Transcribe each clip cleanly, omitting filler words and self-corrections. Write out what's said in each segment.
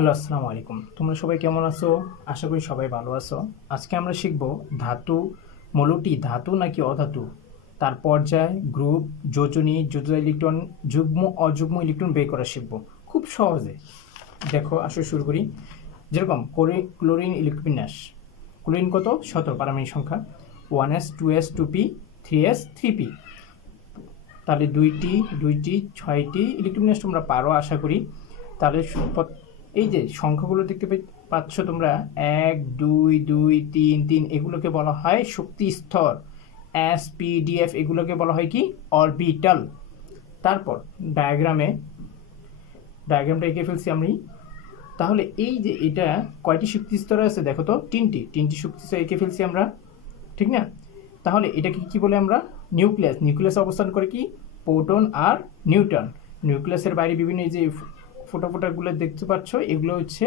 Hello, আসসালামু আলাইকুম। তোমরা সবাই কেমন আছো? আশা করি সবাই ভালো আছো। আজকে আমরা শিখব ধাতু মৌলটি ধাতু নাকি অধাতু, তার পর্যায়, গ্রুপ, যোজনী, যোজিত ইলেকট্রন, যুগ্ম অযুগ্ম ইলেকট্রন বের করা শিখব খুব সহজে। দেখো, আসলে শুরু করি। যেরকম ক্লোরিন ইলেকট্রন বিন্যাস। ক্লোরিন কত? 17 পারমাণবিক সংখ্যা, 1s 2s 2p 3s 3p। তাহলে দুইটি 6টি ইলেকট্রন বিন্যাস তোমরা পারো আশা করি। তাহলে এই যে সংখ্যাগুলো দেখতে পাচ্ছ তোমরা, 1 2 2 3 3, এগুলোকে বলা হয় শক্তি স্তর। SPDF এগুলোকে বলা হয় কি? অরবিটাল। তারপর ডায়াগ্রামটা এঁকে ফেলছি আমি। তাহলে এই যে এটা কয়টি শক্তি স্তর আছে দেখো তো, তিনটি শক্তি স্তর এঁকে ফেলছি আমরা, ঠিক না? তাহলে এটাকে কি বলে আমরা? নিউক্লিয়াসে অবস্থান করে কি? প্রোটন আর নিউট্রন। নিউক্লিয়াসের বাইরে বিভিন্ন এই যে ফোটাগুলো দেখতে পাচ্ছ, এগুলো হচ্ছে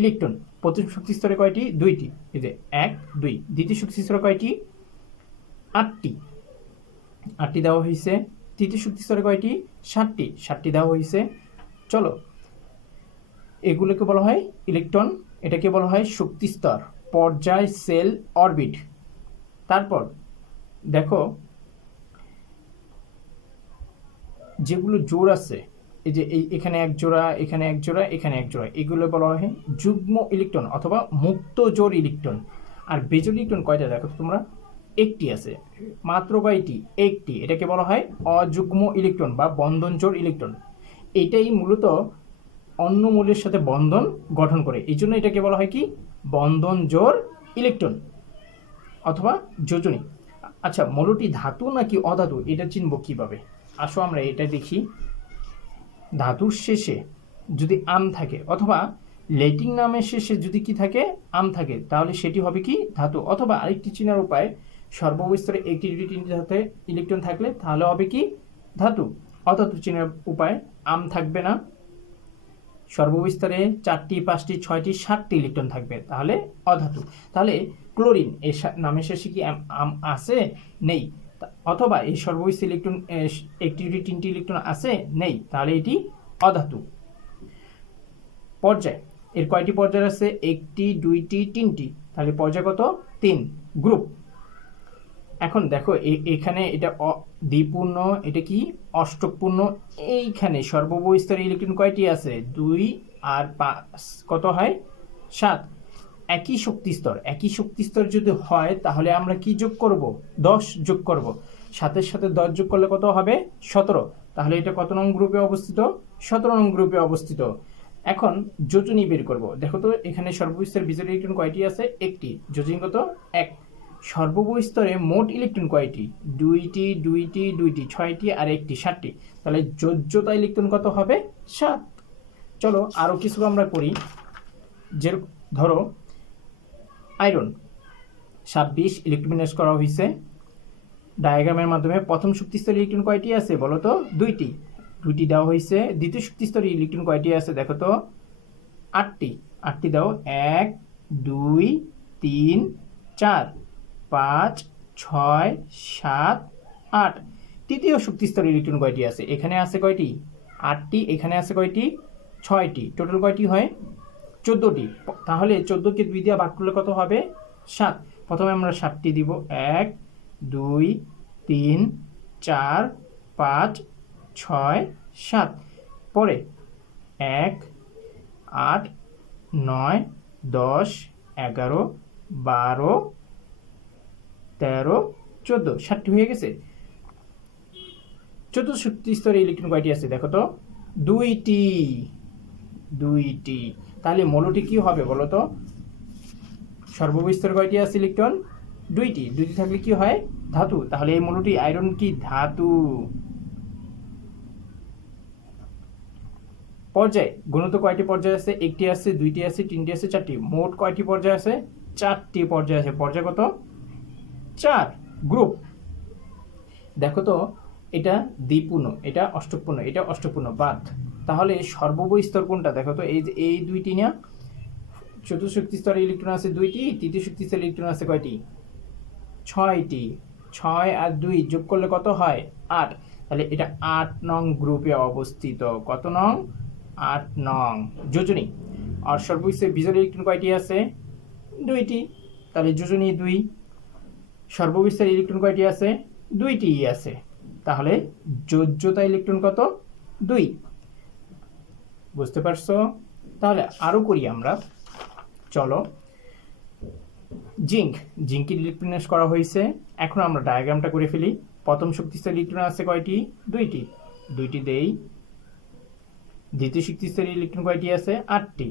ইলেকট্রন। প্রথম শক্তি স্তরে কয়টি? দুইটি, এই যে 1 2। দ্বিতীয় শক্তি স্তরে কয়টি? 8টি দেওয়া হয়েছে। তৃতীয় শক্তি স্তরে কয়টি? 7টি দেওয়া হয়েছে। চলো, এগুলোকে বলা হয় ইলেকট্রন, এটাকে বলা হয় শক্তি স্তর, পর্যায়, সেল, অরবিট। তারপর দেখো, যেগুলো জোড় আছে, এই যে এখানে এক জোড়া, এখানে এক জোড়া, এখানে এক জোড়া, এগুলো বলা হয় যুগ্ম ইলেকট্রন অথবা মুক্ত জোড় ইলেকট্রন। আর বেজোড় ইলেকট্রন কয়টা দেখো তোমরা? একটি আছে, মাত্র কয়টি? একটি। এটাকে বলা হয় অযুগ্ম ইলেকট্রন বা বন্ধন জোড় ইলেকট্রন। এটাই মূলত অন্য মৌলের সাথে বন্ধন গঠন করে, এই জন্য এটাকে বলা হয় কি? বন্ধন জোড় ইলেকট্রন অথবা যোজনী। আচ্ছা, মৌলটি ধাতু নাকি অধাতু, এটা চিনব কিভাবে? আসো আমরা এটা দেখি। ধাতুর শেষে যদি আম থাকে, অথবা লেটিং নামের শেষে যদি কি থাকে? আম থাকে, তাহলে সেটি হবে কি? ধাতু। অথবা আরেকটি চেনার উপায়, সর্বস্তরে একটি দুটি তিনটি ধাতে ইলেকট্রন থাকলে তাহলে হবে কি? ধাতু। অধাতু চেনার উপায়, আম থাকবে না, সর্বস্তরে 4টি 5টি 6টি 7টি ইলেকট্রন থাকবে, তাহলে অধাতু। তাহলে ক্লোরিন এর নামের শেষে কি আম আছে? নেই। অথবা এই সর্বস্তরে ইলেকট্রন একটি দুটি তিনটি ইলেকট্রন আছে? নেই, তাহলে এটি অধাতু। পর্যায়, এর কয়টি পর্যায় আছে? 1টি 2টি 3টি, তাহলে পর্যায় কত? 3। গ্রুপ, এখন দেখো এখানে এটা দ্বিপূর্ণ, এটা কি? অষ্টকপূর্ণ। এইখানে সর্বস্তরে ইলেকট্রন কয়টি আছে? 2 আর 5 কত হয়? 7। একই শক্তি স্তর যদি হয়, তাহলে আমরা কি যোগ করব? 10 যোগ করব। 7-এর সাথে 10 যোগ করলে কত হবে? 17। তাহলে এটা কত নং গ্রুপে অবস্থিত? 17 নং গ্রুপে অবস্থিত। এখন যোজনী বের করব। দেখো তো, এখানে সর্বস্তরে বিজোড় ইলেকট্রন কয়টি আছে? একটি। যোজনী কত? 1। সর্বস্তরে মোট ইলেকট্রন কয়টি? 2টি 2টি 2টি 6টি আর 1টি 7টি। তাহলে যোজ্যতা ইলেকট্রন কত হবে? 7। চলো আরো কিছু আমরা করি। যে ধরো আয়রন 26 ইলেকট্রন বিন্যাস করা হয়েছে ডায়াগ্রামের মাধ্যমে। প্রথম শক্তিস্তরে ইলেকট্রন কয়টি আছে বলো তো? 2টি দেওয়া হয়েছে। দ্বিতীয় শক্তিস্তরে ইলেকট্রন কয়টি আছে দেখো তো? 8টি দাও। 1 2 3 4 5 6 7 8। তৃতীয় শক্তিস্তরে ইলেকট্রন কয়টি আছে? এখানে আছে কয়টি? 8টি। এখানে আছে কয়টি? 6টি। টোটাল কয়টি হয়? 14টি। তাহলে 14কে 2 দিয়ে ভাগ করলে কত হবে? 7। প্রথমে আমরা 7টি দিব। 1 2 3 4 5 6 7। পরে 1 8 9 10 11 12 13 14, 7টি হয়ে গেছে। চতুর্থ শক্তি স্তরে ইলেকট্রন কয়টি আছে দেখো তো? 2টি। তাহলে মৌলটি কি হবে বলো তো? সর্বস্তরে কয়টি আছে ইলেকট্রন? 2টি থাকলে কি হয়? ধাতু। তাহলে এই মৌলটি আয়রন কি? ধাতু। পর্যায়, গুণিত কয়টি পর্যায় আছে? 1টি আছে, 2টি আছে, 3টি আছে, 4টি। মোট কয়টি পর্যায় আছে? 4টি পর্যায় আছে। পর্যায় কত? 4। গ্রুপ, দেখো তো, এটা দ্বিপূর্ণ, এটা অষ্টকপূর্ণ, এটা অষ্টকপূর্ণ, বাদ। তাহলে সর্বস্তর কোনটা দেখো তো? এই 2টি না? চতুর্থ শক্তি স্তরে ইলেকট্রন আছে 2টি। তৃতীয় শক্তি স্তরে ইলেকট্রন আছে কয়টি? 6টি। 6 আর 2 যোগ করলে কত হয়? 8। তাহলে এটা 8 নং গ্রুপে অবস্থিত। কত নং? 8 নং। যোজনী, আর সর্ববিস্তারে বিজোড় ইলেকট্রন কয়টি আছে? দুইটি, তাহলে যোজনী 2। সর্ববিস্তারে ইলেকট্রন কয়টি আছে? দুইটিই আছে, তাহলে যোজ্যতা ইলেকট্রন কত? 2। বুঝতে পারছো? তাহলে আরো করি আমরা, চলো। জিঙ্কের ইলেকট্রন করা হয়েছে। এখন আমরা ডায়াগ্রামটা করে ফেলি। প্রথম শক্তিস্তর ইলেকট্রন আছে কয়টি? দুইটি দেই। দ্বিতীয় শক্তিস্তর ইলেকট্রন কয়টি আছে? 8টি।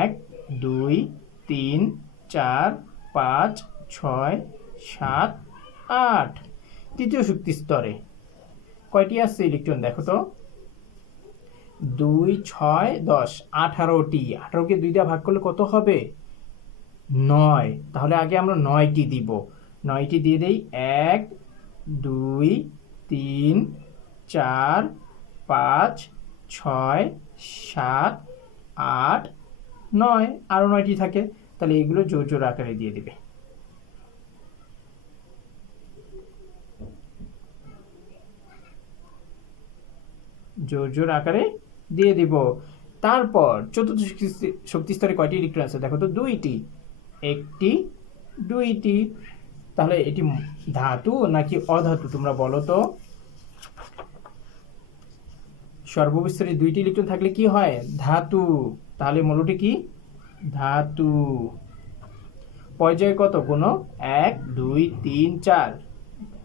1 2 3 4 5 6 7 8। তৃতীয় শক্তিস্তরে কয়টি আছে ইলেকট্রন দেখো তো? 2 6 10 18টি। 18কে 2 দিয়ে ভাগ করলে কত হবে? 9। তাহলে আগে আমরা 9টি দিব। 9টি দিয়ে দেই। 1 2 3 4 5 6 7 8 9। আরো 9টি থাকে, তাহলে এগুলো জোর জোর আকারে দিয়ে দিবে। জোর জোর আকারে দিয়ে দিব। তারপর চতুর্থ শক্তিস্তরে কয়টি ইলেকট্রন আছে দেখো তো? 2টি। 1টি 2টি। তাহলে এটি ধাতু নাকি অধাতু তোমরা বলো তো? সর্ববিস্তারে 2টি ইলেকট্রন থাকলে কি হয়? ধাতু। তাহলে মূলটি কি? ধাতু। পর্যায় কত? কোন 1 2 3 4।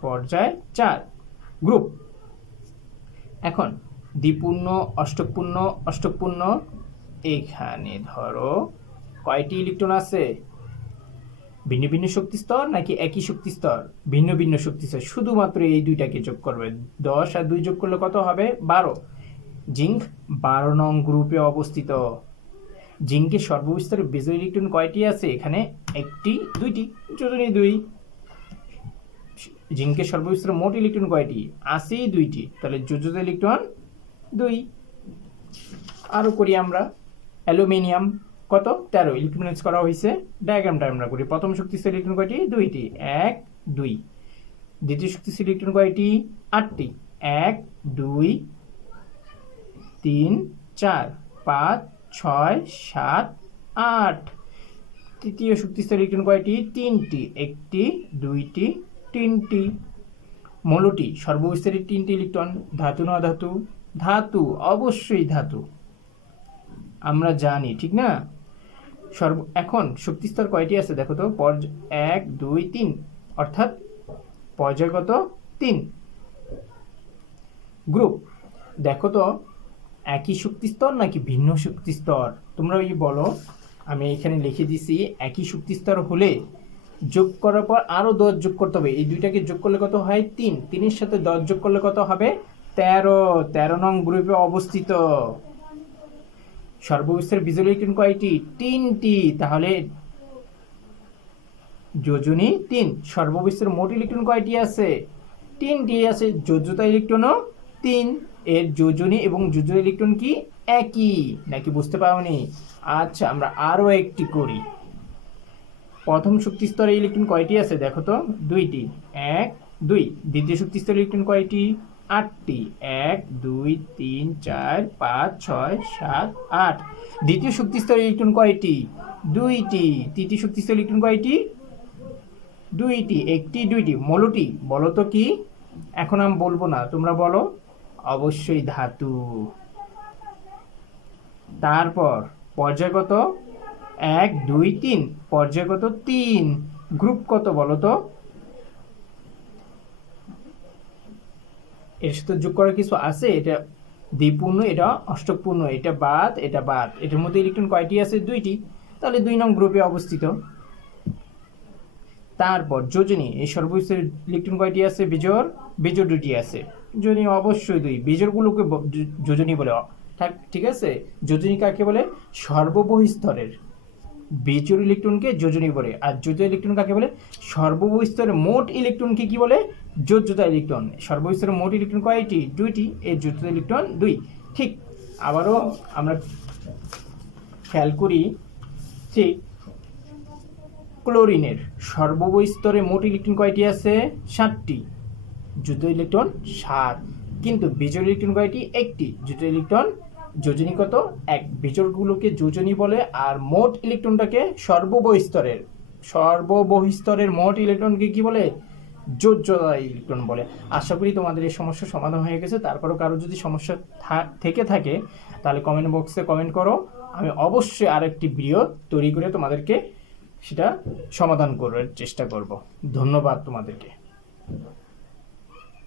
পর্যায় 4। গ্রুপ। এখন দ্বিপূর্ণ, অষ্টকপূর্ণ, অষ্টকপূর্ণ। এখানে ধরো কয়টি ইলেকট্রন আছে? ভিন্ন ভিন্ন শক্তিস্তর নাকি একই শক্তিস্তর? ভিন্ন ভিন্ন শক্তিস্তর। শুধুমাত্র এই দুইটাকে যোগ করবে। 10 আর 2 যোগ করলে কত হবে? 12। জিঙ্ক 12 নং গ্রুপে অবস্থিত। জিঙ্কের সর্ববিস্তারে বিজোড় ইলেকট্রন কয়টি আছে? এখানে 1টি 2টি, যোজনী 2। জিঙ্কের সর্ববিস্তারে মোট ইলেকট্রন কয়টি? আছে 2টি, তাহলে যোজিত ইলেকট্রন 2। আরো করি আমরা। অ্যালুমিনিয়াম কত? 13 ইলেকট্রন করা হয়েছে। ডায়াগ্রামটা আমরা করি। প্রথম শক্তিশালী ইলেকট্রন কয়টি? 2টি। 1 2। দ্বিতীয় শক্তিশালী ইলেকট্রন কয়টি? 8টি। 1 2 3 4 5 6 7 8। তৃতীয় শক্তিশালী ইলেকট্রন কয়টি? 3টি। 1টি 2টি 3টি। মৌলটি সর্ববিস্তারে 3টি ইলেকট্রন। ধাতু না ধাতু? ধাতু, অবশ্যই ধাতু, আমরা জানি, ঠিক না? এখন শক্তিস্তর কয়টি আছে দেখো তো? 1 2 3, অর্থাৎ পর্যায়গত 3। গ্রুপ দেখো তো, একই শক্তিস্তর নাকি ভিন্ন শক্তিস্তর? তোমরা ওই বলো। আমি এখানে লিখে দিছি, একই শক্তিস্তর হলে যোগ করার পর আরো 10 যোগ করতে হবে। এই দুইটাকে যোগ করলে কত হয়? 3। 3-এর সাথে 10 যোগ করলে কত হবে? 13। 13 নং গ্রুপে অবস্থিত। সর্ববিস্তারে বিজোড় ইলেকট্রন কয়টি? 3টি। তাহলে যোজনী 3। সর্ববিস্তারে মোট ইলেকট্রন কয়টি আছে? 3টি আছে। যোজ্যতা ইলেকট্রনও 3। এর যোজনী এবং যোজ্য ইলেকট্রন কি একই নাকি? বুঝতে পারোনি? আচ্ছা, আমরা আরো একটি করি। প্রথম শক্তিস্তরে ইলেকট্রন কয়টি আছে দেখো তো? 2টি। 1 2। দ্বিতীয় শক্তিস্তরে ইলেকট্রন কয়টি? 8টি। 1 2 3 4 5 6 7 8। দ্বিতীয় শক্তিস্তরে ইলেকট্রন কয়টি? 2টি। তৃতীয় শক্তিস্তরে ইলেকট্রন কয়টি? 2টি। 1টি 2টি। মৌলটি বলো তো কি? এখন আমি বলবো না, তোমরা বলো। অবশ্যই ধাতু। তারপর পর্যায়গত 1 2 3। পর্যায়গত 3। গ্রুপ কত বলো তো? এর সাথে যোগ করার কিছু আছে? এটা দ্বিপূর্ণ, এটা অষ্টকপূর্ণ, এটা বাদ, এটা বাদ। এটার মধ্যে ইলেকট্রন কয়টি আছে? 2টি। তাহলে 2 নং গ্রুপে অবস্থিত। তারপর যোজনী, এই সর্ববিস্তারে ইলেকট্রন কয়টি আছে? বিজোড় 2টি আছে। যোজনী অবশ্যই 2। বিজোড়গুলোকে যোজনী বলে। ঠিক আছে? যোজনী কাকে বলে? সর্ববহিস্তরের বিজোড় ইলেকট্রনকে যোজনী বলে। আর যোজ্য ইলেকট্রন কাকে বলে? সর্ববহিস্তরের মোট ইলেকট্রনকে কি বলে? যোজ্যতা ইলেকট্রন। সর্ববহিস্তরের মোট ইলেকট্রন কয়টি? 2টি। এর যোজ্যতা ইলেকট্রন 2। ঠিক। আবারও আমরা খেয়াল করি, ঠিক ক্লোরিনের সর্ববহিস্তরে মোট ইলেকট্রন কয়টি আছে? 7টি। যোজ্য ইলেকট্রন 7। কিন্তু বিজোড় ইলেকট্রন কয়টি? 1টি। যোজ্য ইলেকট্রন যোজনী কত 1, বিজোড়গুলোকে যোজনী বলে। আর মোট ইলেকট্রনটাকে সর্ববহিস্তরের মোট ইলেকট্রনকে কি বলে? যোজ্যতা ইলেকট্রন বলে। আশা করি তোমাদের এই সমস্যার সমাধান হয়ে গেছে। তারপরেও কারো যদি সমস্যা থেকে থাকে তাহলে কমেন্ট বক্সে কমেন্ট করো, আমি অবশ্যই আরেকটি ভিডিও তৈরি করে তোমাদেরকে সেটা সমাধান করার চেষ্টা করব। ধন্যবাদ তোমাদেরকে।